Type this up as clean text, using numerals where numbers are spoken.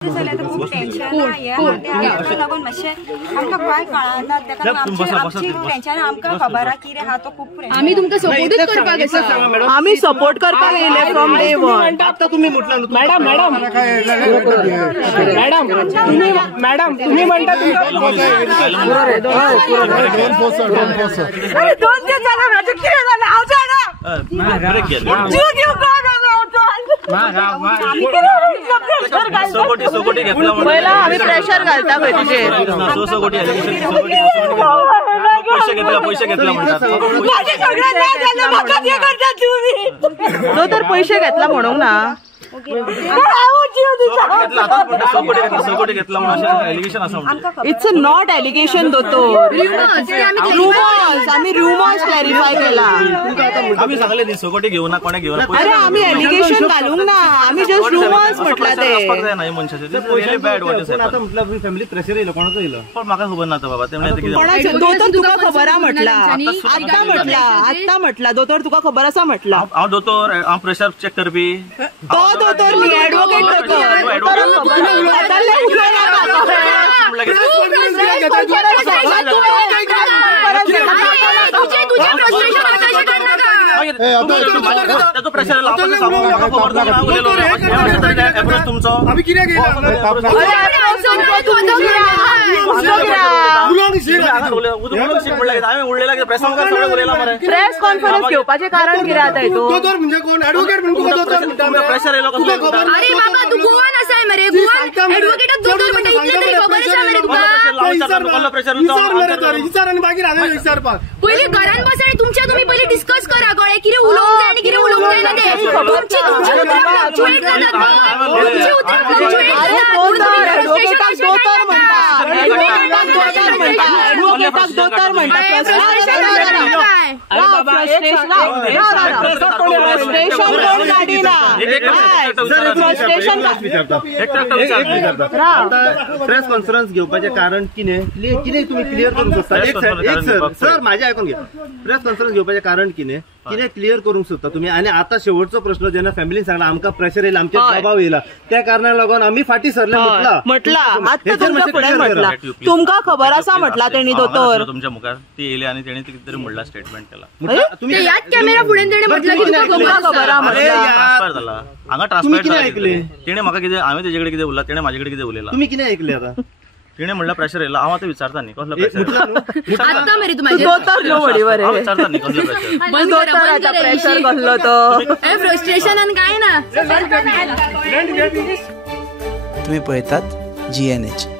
खूप टेन्शन आहे लागून मातशें आमकां कांय कळना तेका आमची टेन्शन आमकां खबर आहा कितें आहा तो खूप आमी तुमकां सपोर्टच करपाक आसा आमी सपोर्ट करपाक येयले फ्रॉम डे वन आता तुम्ही म्हटलं मॅडम तुम्ही म्हणता दोन दिवस झाले माझं किती झालं हांव जाणा जीव घेऊ पहिला आम्ही प्रेशर घालता पळय तुजेर पैसे घेतला म्हणतात तो तर पैसे घेतला म्हणूंक ना इट्स अ नॉट एलिगेशन दोतोर रूमर्स आम्ही रूमर्स क्लॅरिफाय केला आम्ही सांगले न्ही सोकोटी घेऊ ना कोणे घेऊ ना अरे आम्ही एलिगेशन घालूंक ना आम्ही जस्ट रूमर्स म्हटला ते नाही मनशाचे रियली बॅड वॉट इज आता म्हटलं फॅमिली प्रेशर येलो कोणाचं येलो पण म्हाका खबर ना बाबा ते दोतोर तुका खबर आहा म्हटला आता म्हटला दोतोर तुका खबर आसा म्हटला हांव दोतोर हांव प्रेशर चेक करपी तो दोतोर न्ही एडवोकेट त्याचं प्रेशर तुमचो आम्ही किती प्रेस कॉन्फरन्स घेवपाचें कारण कितें आतां हितून म्हणजे कोण ऍडव्होकेट म्हणून प्रेशर येलो कसलो अरे बाबा तू गोवान आसाय मरे गोवान एडवोकेट दोतोर म्हणटा इतले तरी खबर आसा मरे तुका विचार आणि बाकी राहणार विचारपाक पहिले घरान बसा आणि तुम्ही पहिले डिस्कस करा कळे कितें उलोवंक जाय आणि कितें उलोवंक जायना ते तुमची उतरां फ्लक्चुएट जातात तुमची उतरां फ्लक्चुएट एडवोकेटाक दोतोर म्हणटा एडवोकेटाक दोतोर म्हणटा प्रेस कॉन्फरन्स घेवपाचें कारण कितें तुम्ही क्लियर करूंक सोदता एक सर माझे आयकून घे प्रेस कॉन्फरन्स घेवपाचें कारण कितें क्लियर करूंक सोदता तुम्ही आणि आता शेवटचो प्रश्न जेन्ना फॅमिलीन सांगला आमकां प्रेशर येयला आमचे दबाव येयला त्या कारणाक लागून आम्ही फाटी सरले म्हटला आता तुमच्या फुडें म्हटला तुमकां खबर आसा म्हटला तेणी दोतोर तुमच्या मुखार ती येयली आणि तेणी कितें तरी म्हणला स्टेटमेंट केला तुम्ही याच कॅमेरा फुडें तेणे म्हटलं की तुका खबर आहा ट्रान्सफर झाला हांगा ट्रान्सफर ऐकले तेणे म्हाका कितें हांवें तेजे कडेन कितें उरला तेणे म्हाजे कडेन कितें उलयला तुम्ही कितें ऐकले आता तिने म्हणलं प्रेशर येयला हांव आतां विचारता न्ही कसलो प्रेशर आता मरे तू माझे दोतोर न्हू वडी बरे हांव विचारता न्ही कसलो प्रेशर बंद करा आता प्रेशर कसलो तो फ्रस्ट्रेशन आणि काय ना तुम्ही पळयतात GNH.